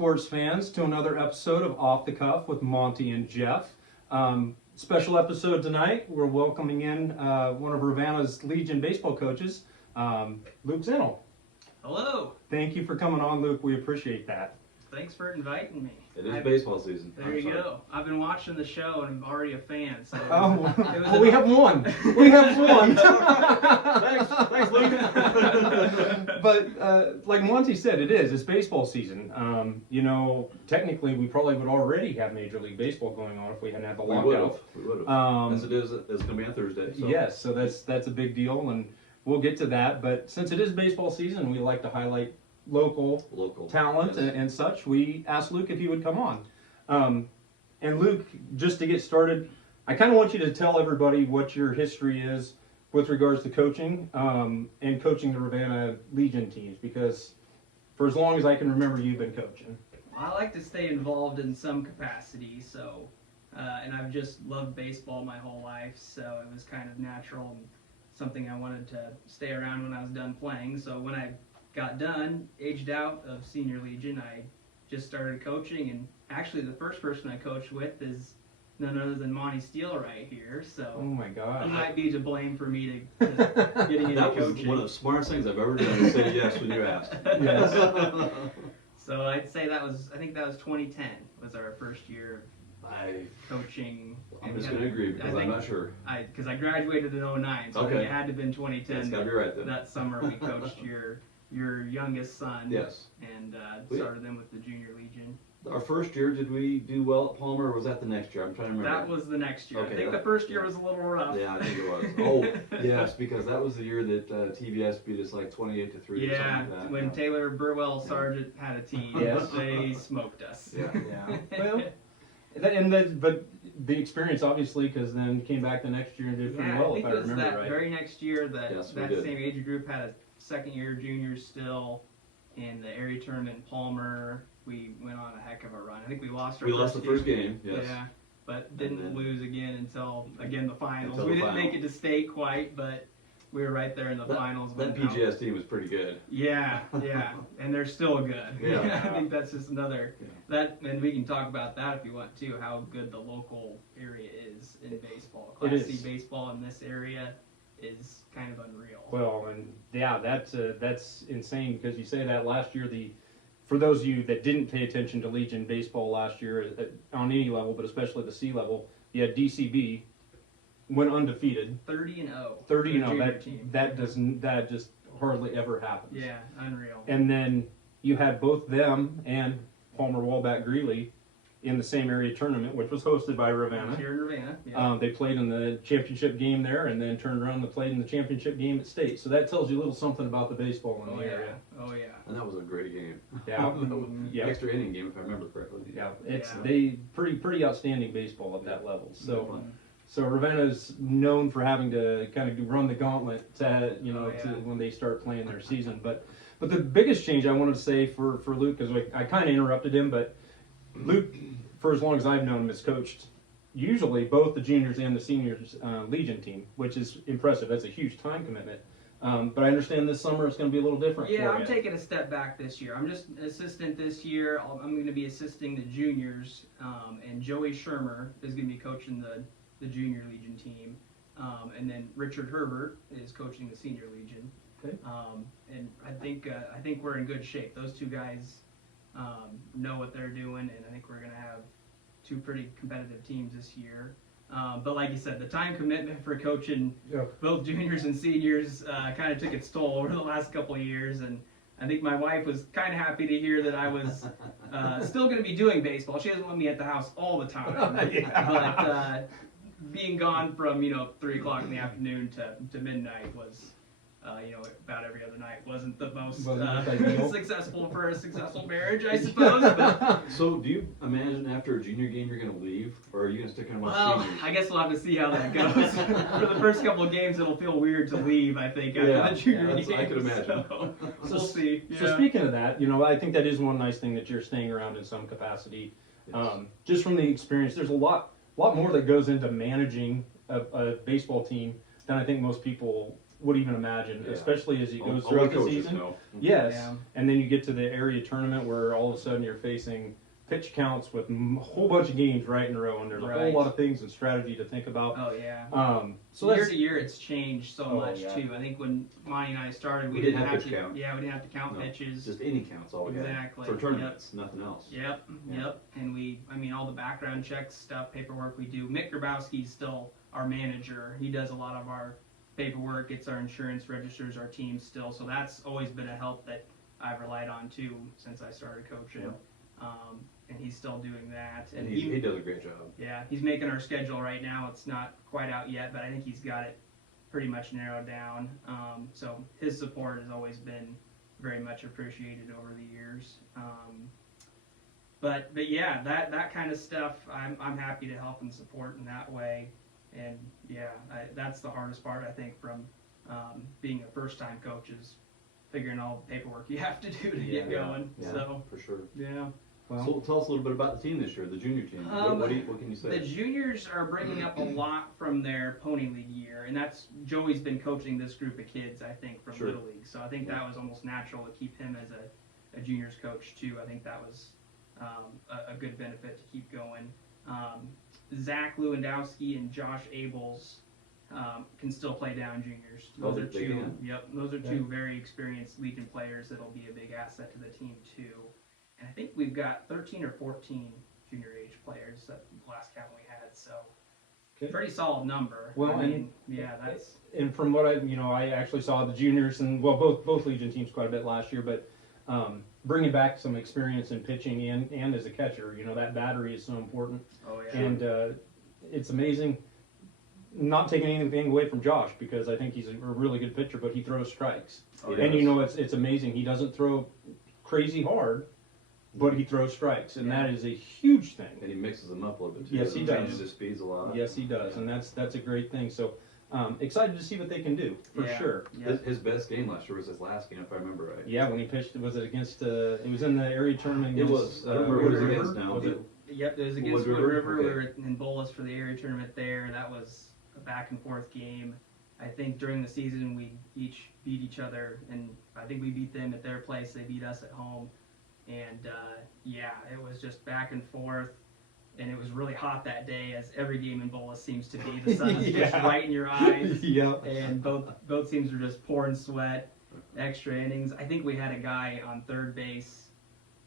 sports fans, to another episode of Off the Cuff with Monte and Geoff. Special episode tonight. We're welcoming in one of Ravenna's Legion baseball coaches, Luke Zinnell. Hello. Thank you for coming on, Luke. We appreciate that. Thanks for inviting me. It is baseball season. There you go. I've been watching the show and I'm already a fan. So we have one. We have one. Thanks, Luke. But like Monty said, it's baseball season. Technically, we probably would already have Major League Baseball going on if we hadn't had the lockout. We would have. As it is, it's going to be on Thursday. So. Yes, so that's a big deal, and we'll get to that. But since it is baseball season, we like to highlight local talent, yes, and such. We asked Luke if he would come on. And Luke, just to get started, I kind of want you to tell everybody what your history is with regards to coaching and coaching the Ravenna Legion teams, because for as long as I can remember, you've been coaching. I like to stay involved in some capacity, so and I've just loved baseball my whole life, so it was kind of natural and something I wanted to stay around when I was done playing. So when I got done, aged out of Senior Legion, I just started coaching, and actually the first person I coached with is none other than Monty Steele right here, so oh my God, he might be to blame for me to getting into coaching. That was one of the smartest things I've ever done, to say yes when you asked. Yes. So I'd say I think that was 2010 was our first year coaching. I'm just going to agree because I'm not sure. Because I graduated in 2009, so it had to have been 2010. It's got to be right then. That summer we coached your youngest son. Yes. And started them with the Junior Legion. Our first year, did we do well at Palmer, or was that the next year? I'm trying to remember. That was the next year. Okay, I think the first year was a little rough. Yeah, I think it was. Oh, yes, because that was the year that TVS beat us like 28-3 or something like that. When Taylor Burwell Sargent had a team, they smoked us. Yeah. Well, but the experience, obviously, because then came back the next year and did pretty well, if I remember right. That very next year that that did. same age group had a second-year juniors still in the area tournament in Palmer. We went on a heck of a run. I think we lost the first game, yes. Yeah, but didn't lose again until the finals. We didn't make it to state quite, but we were right there in the finals. That PGS team was pretty good. Yeah, and they're still good. Yeah. I think that's just another and we can talk about that if you want to, how good the local area is in baseball. Class C baseball in this area is kind of unreal. Well, and that's insane, because you say that last year, for those of you that didn't pay attention to Legion baseball last year on any level, but especially the C level, you had DCB went undefeated. 30-0. 30-0. That just hardly ever happens. Yeah, unreal. And then you had both them and Palmer Wallback Greeley in the same area tournament, which was hosted by Ravenna. Here in Ravenna, yeah. They played in the championship game there, and then turned around and played in the championship game at state. So that tells you a little something about the baseball in the area. Oh yeah. And that was a great game. Yeah. Extra inning game, if I remember correctly. Yeah, they pretty outstanding baseball at that level. So Ravenna's known for having to kind of run the gauntlet to when they start playing their season. But the biggest change I wanted to say for Luke, because I kind of interrupted him, but Luke, for as long as I've known him, has coached usually both the juniors and the seniors Legion team, which is impressive. That's a huge time commitment. But I understand this summer it's going to be a little different. Yeah, I'm taking a step back this year. I'm just an assistant this year. I'm going to be assisting the juniors, and Joey Shermer is going to be coaching the Junior Legion team, and then Richard Herbert is coaching the Senior Legion. Okay. And I think we're in good shape. Those two guys know what they're doing, and I think we're going to have two pretty competitive teams this year. But like you said, the time commitment for coaching both juniors and seniors kind of took its toll over the last couple of years, and I think my wife was kind of happy to hear that I was still going to be doing baseball. She doesn't want me at the house all the time, but being gone from 3 o'clock in the afternoon to midnight was about every other night wasn't the most successful for a successful marriage, I suppose. But, so do you imagine after a junior game you're going to leave, or are you going to stick around with seniors? I guess we'll have to see how that goes. For the first couple of games, it'll feel weird to leave, I think, after the junior game. I could imagine. So we'll see. Yeah. So speaking of that, I think that is one nice thing that you're staying around in some capacity. Yes. Just from the experience, there's a lot more that goes into managing a baseball team than I think most people would even imagine, Yeah. especially as he goes Only throughout the coaches season. know. Yes, Yeah. and then you get to the area tournament where all of a sudden you're facing pitch counts with a whole bunch of games right in a row, and there's a whole Right. lot of things and strategy to think about. Oh yeah. So Year that's to year, it's changed so Oh, much yeah. too. I think when Monty and I started, we We didn't didn't have have pitch to. count. Yeah, we didn't have to count No, pitches. Just any counts all we had. Exactly. For tournaments, nothing else. Yep, Yeah. yep. And I mean, all the background checks stuff, paperwork we do. Mick Grabowski's still our manager. He does a lot of our paperwork, gets our insurance, registers our team still. So that's always been a help that I've relied on too since I started coaching. And he's still doing that. And he does a great job. Yeah, he's making our schedule right now. It's not quite out yet, but I think he's got it pretty much narrowed down. So his support has always been very much appreciated over the years. But yeah, that kind of stuff, I'm happy to help and support in that way. And yeah, that's the hardest part, I think, from being a first-time coach is figuring all the paperwork you have to do to get going. Yeah, So for sure. yeah. well, So tell us a little bit about the team this year, the junior team. What can you say? The juniors are bringing up a lot from their Pony League year, and that's Joey's been coaching this group of kids, I think, from Sure. Little League. So I think that was almost natural to keep him as a juniors coach too. I think that was a good benefit to keep going. Zach Lewandowski and Josh Abels can still play down juniors. Oh, Those are they two. can? Yep, those are two very experienced Legion players that'll be a big asset to the team too. And I think we've got 13 or 14 junior age players at the last count we had, so Okay. pretty solid number. Well, I mean, yeah, that's and from what I actually saw the juniors and both Legion teams quite a bit last year, but bringing back some experience in pitching and as a catcher, that battery is so important. oh yeah. And it's amazing. Not taking anything away from Josh because I think he's a really good pitcher, but he throws strikes, Oh, and yeah. it's amazing. He doesn't throw crazy hard, but he throws strikes, and Yeah. that is a huge thing. And he mixes them up a little bit too. Yes, he does. Changes his speeds a lot. Yes, he does, and that's a great thing. So excited to see what they can do for Yeah. sure. Yeah. His best game last year was his last game, if I remember right. Yeah, when he pitched, was it against? It was in the area tournament. It Against, was. I don't remember what it was River? against now. Was it? Yep, it was against Wood Wood River? River. Okay. We were in Bolus for the area tournament there. That was a back and forth game. I think during the season we each beat each other, and I think we beat them at their place. They beat us at home, and yeah, it was just back and forth. And it was really hot that day, as every game in Bolus seems to be. The sun is just Yeah. right in your eyes, Yep. and both teams were just pouring sweat. Extra innings. I think we had a guy on third base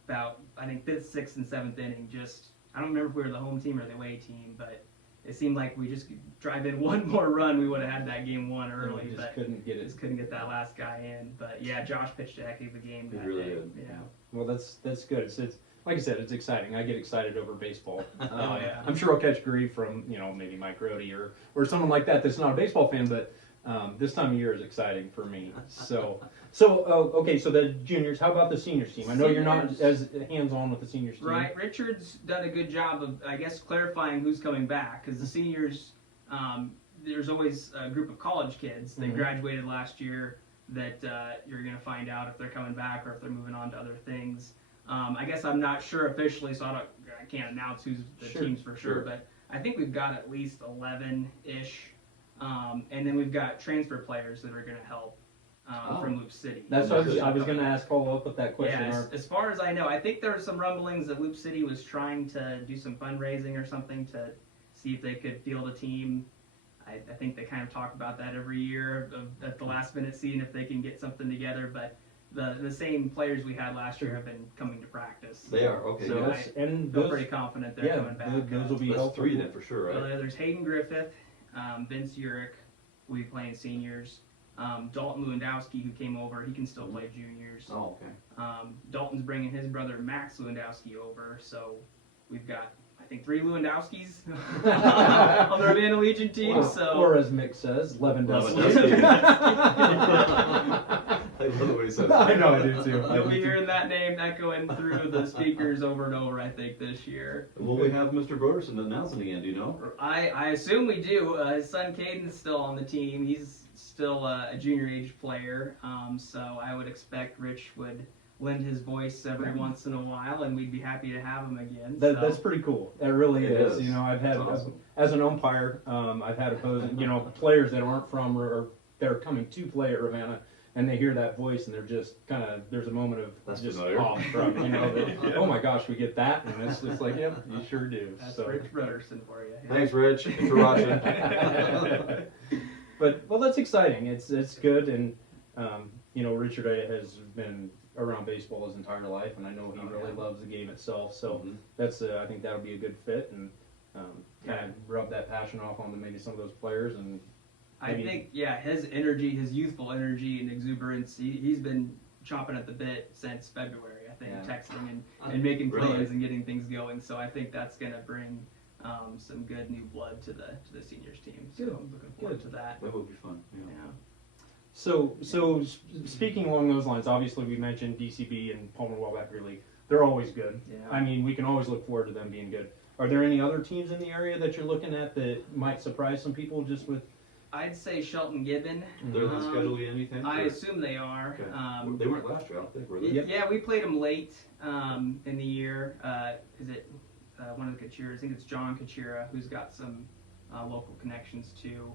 about, I think, 5th, 6th, and 7th inning. Just, I don't remember if we were the home team or the away team, but it seemed like we just drive in one more run, we would have had that game won early. Just But couldn't get it. just couldn't get that last guy in. But yeah, Josh pitched a heck of a game He that really day. did. Yeah. Well, that's good. It's like I said, it's exciting. I get excited over baseball. Oh, yeah. I'm sure I'll catch grief from maybe Mike Rohde or someone like that that's not a baseball fan, but this time of year is exciting for me. So okay. So the juniors. How about the seniors team? I know you're not as hands-on with the seniors team. Right, Richard's done a good job of, I guess, clarifying who's coming back, because the seniors, there's always a group of college kids that Mhm. graduated last year that you're going to find out if they're coming back or if they're moving on to other things. I guess I'm not sure officially, so I can't announce who's the Sure, teams for sure, sure. but I think we've got at least 11-ish, and then we've got transfer players that are going to help from Loop City. That's what I was going to ask. Follow up with that question. Yeah, as far as I know, I think there were some rumblings that Loop City was trying to do some fundraising or something to see if they could field a team. I think they kind of talk about that every year at the last minute, seeing if they can get something together. But the same players we had last year have been coming to practice. They are, okay. So good. I and feel those, pretty confident they're coming back. those will be That's helpful. 3 then for sure, right? There's Hayden Griffith, Vince Urich, will be playing seniors. Dalton Lewandowski, who came over, he can still play juniors. Oh, okay. Dalton's bringing his brother Max Lewandowski over, so we've got, I think, 3 Lewandowskis on the Ravenna Legion team. Or, So or as Mick says, Lewandowski. I love the way he says it. I know I do too. you'll be hearing that name echoing through the speakers over and over, I think, this year. Will we have Mr. Broderson announcing again, do you know? I assume we do. His son Caden's still on the team. He's still a junior age player, so I would expect Rich would lend his voice every once in a while, and we'd be happy to have him again. That's pretty cool. That really It is. is. I've had That's awesome. as an umpire, I've had opposing, players that aren't from or they're coming to play at Ravenna, and they hear that voice, and they're just kind of, there's a moment of That's just familiar. awe from, that, oh my gosh, we get that, and it's just like, yep, you sure do. That's So. Rich Rutterson for you. Thanks, Rich, if you're watching. But well, that's exciting. It's good, and Richard has been around baseball his entire life, and I know he really loves the game itself. So that's I think that'll be a good fit, and kind of rub that passion off onto maybe some of those players. And I think his energy, his youthful energy and exuberance, he's been chomping at the bit since February. I think texting and making plans and getting things going. So I think that's going to bring some good new blood to the seniors team. So I'm looking forward to that. That would be fun. Yeah. So speaking along those lines, obviously we mentioned DCB and Palmer Wellback League. They're always good. Yeah. I mean, we can always look forward to them being good. Are there any other teams in the area that you're looking at that might surprise some people just with? I'd say Shelton Gibbon. They're not scheduled yet, anything? I assume they are. Okay. They weren't last year, I don't think, were they? Yeah, we played them late in the year. Is it one of the Kachiras? I think it's John Kachira, who's got some local connections too.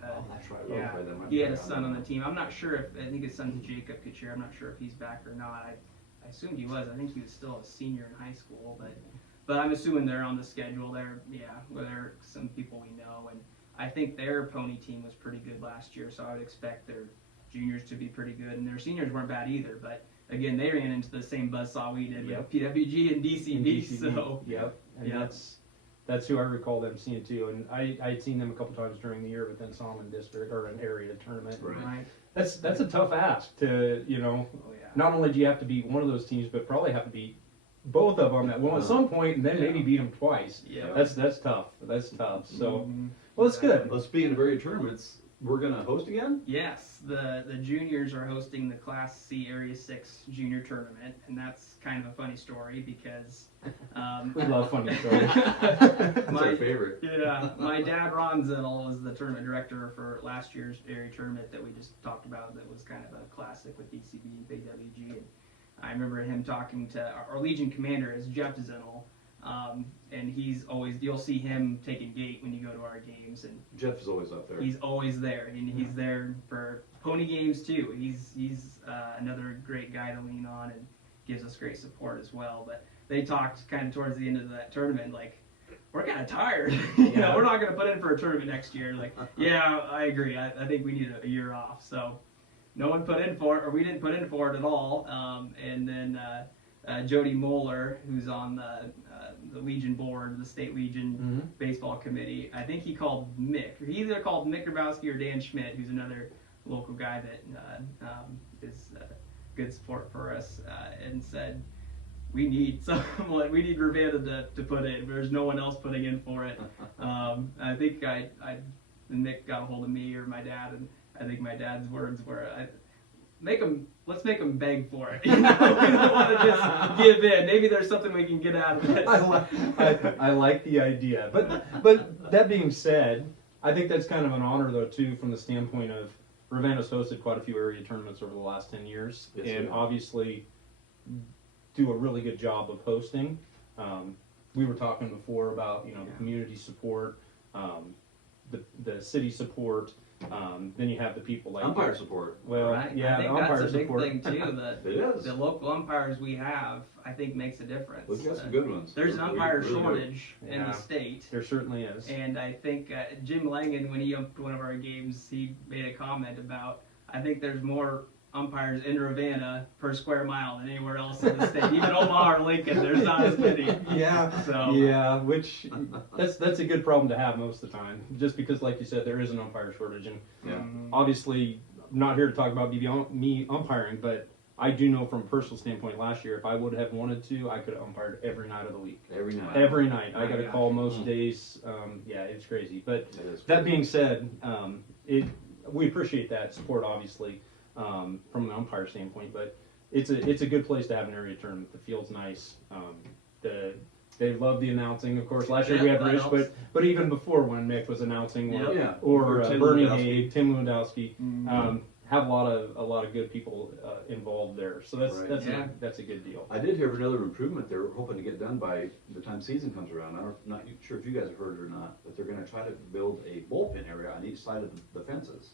That's right. Yeah, Okay, then he had a son on the team. I'm not sure I think his son's Jacob Kachira. I'm not sure if he's back or not. I assumed he was. I think he was still a senior in high school, but I'm assuming they're on the schedule. They're some people we know, and I think their pony team was pretty good last year, so I would expect their juniors to be pretty good, and their seniors weren't bad either. But again, they ran into the same buzzsaw we did with PWG and DCB. So and that's who I recall them seeing too. And I'd seen them a couple times during the year, but then saw them in district or an area tournament. Right. That's a tough ask to Not only do you have to beat one of those teams, but probably have to beat both of them at some point, and then maybe beat them twice. Yeah. That's tough. That's tough. So, well, it's good. Well, speaking of area tournaments, we're gonna host again. Yes, the juniors are hosting the Class C Area 6 junior tournament, and that's kind of a funny story because We love funny stories. That's our favorite. Yeah, my dad Ron Zinnell was the tournament director for last year's area tournament that we just talked about. That was kind of a classic with DCB and PWG. And I remember him talking to our Legion commander is Jeff Zinnell. And you'll see him taking gate when you go to our games, and Jeff is always up there. he's always there, and he's there for pony games too. He's another great guy to lean on and gives us great support as well. But they talked kind of towards the end of that tournament, like, we're kind of tired. We're not going to put in for a tournament next year. Like, yeah, I agree. I think we need a year off. So no one put in for it, or we didn't put in for it at all. And then Jody Moeller, who's on the Legion board, the State Legion baseball committee, I think he called Mick. He either called Mick Grabowski or Dan Schmidt, who's another local guy that is good support for us, and said, we need someone, we need Ravenna to put in. There's no one else putting in for it. I think Mick got a hold of me or my dad, and I think my dad's words were, let's make them beg for it. We don't want to just give in. Maybe there's something we can get out of this. I like the idea, but that being said, I think that's kind of an honor though too, from the standpoint of Ravenna's hosted quite a few area tournaments over the last 10 years, and obviously do a really good job of hosting. We were talking before about the community support, the city support. Then you have the people like umpire support. Well, right. yeah, I think the umpire that's a big support thing too. It is. The local umpires we have, I think, makes a difference. We've got some good ones. There's an umpire really shortage in the state. There certainly is. And I think Jim Langan, when he umped one of our games, he made a comment about, I think there's more umpires in Ravenna per square mile than anywhere else in the state. Even Omaha or Lincoln, there's not as many. Yeah, which that's a good problem to have most of the time, just because, like you said, there is an umpire shortage, and obviously, I'm not here to talk about me umpiring, but I do know from a personal standpoint, last year, if I would have wanted to, I could have umpired every night of the week. Every night. Every night. I got a call most days. It's crazy. But that being said, we appreciate that support, obviously, from an umpire standpoint. But it's a good place to have an area tournament. The field's nice. They love the announcing, of course. Last year we had Rich, but even before when Mick was announcing, or Bernie Hay, Tim Lewandowski, have a lot of good people involved there. So that's a good deal. I did hear of another improvement they're hoping to get done by the time season comes around. I'm not sure if you guys have heard it or not, but they're going to try to build a bullpen area on each side of the fences.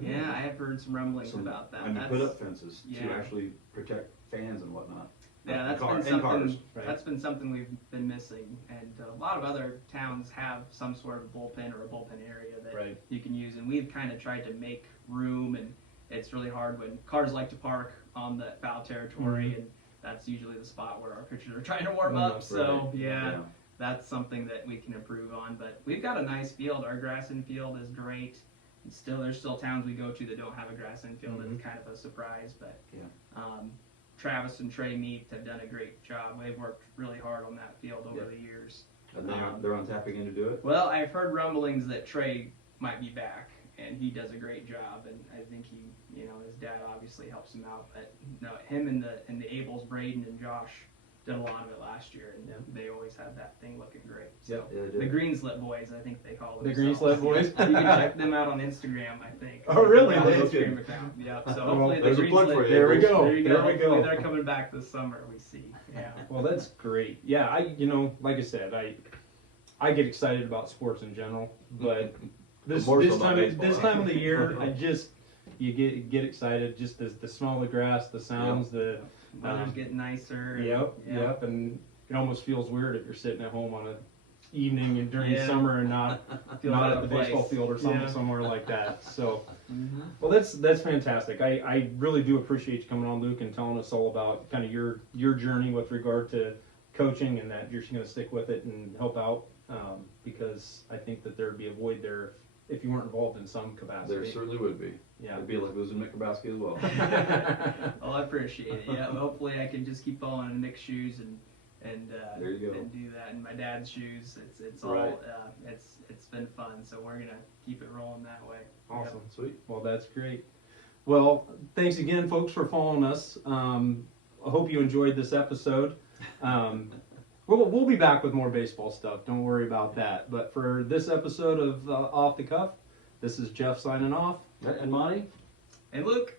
Yeah, I have heard some rumblings about that. And you put up fences to yeah. actually protect fans and whatnot. Yeah, that's And been cars. something. Right. That's been something we've been missing, and a lot of other towns have some sort of bullpen or a bullpen area that Right. you can use. And we've kind of tried to make room, and it's really hard when cars like to park on the foul territory, and that's usually the spot where our pitchers are trying to warm up. So Right. yeah, that's something that we can improve on. But we've got a nice field. Our grass infield is great. And there's still towns we go to that don't have a grass infield. It's kind of a surprise, but Travis and Trey Meath have done a great job. They've worked really hard on that field over the years. And they're on tap again to do it? Well, I've heard rumblings that Trey might be back, and he does a great job. And I think his dad obviously helps him out. But no, him and the Abels, Braden and Josh did a lot of it last year, and they always had that thing looking great. So Yeah, they the did. Greenslet Boys, I think they call The themselves. Greenslet Boys? You can check them out on Instagram, I think. Oh, really? They have an No Instagram kidding. account. Yeah. So Well, hopefully there's the a plug Greenslet. for you. There we go. There you go. There we Hopefully go. they're coming back this summer. We see. Yeah. Well, that's great. Yeah, like I said, I get excited about sports in general, but this More so this about time baseball. this time of the year, you get excited. Just the smell of the grass, the sounds, the Weather's getting nicer. and- Yep, and it almost feels weird if you're sitting at home on a evening and during Yeah. summer and not Feels not out at of the baseball place. field or Yeah. somewhere like that. So, Mhm. well, that's fantastic. I really do appreciate you coming on, Luke, and telling us all about kind of your journey with regard to coaching, and that you're just going to stick with it and help out, because I think that there'd be a void there if you weren't involved in some capacity. There certainly would be. Yeah. It'd be like losing Mick Grabowski as well. Well, I appreciate it. Yeah, hopefully I can just keep following in Nick's shoes and There you go. and do that in my dad's shoes. It's all Right. it's been fun. So we're gonna keep it rolling that way. Awesome. Sweet. Well, that's great. Well, thanks again, folks, for following us. I hope you enjoyed this episode. We'll be back with more baseball stuff. Don't worry about that. But for this episode of Off the Cuff, this is Jeff signing off. And Monty? And Luke.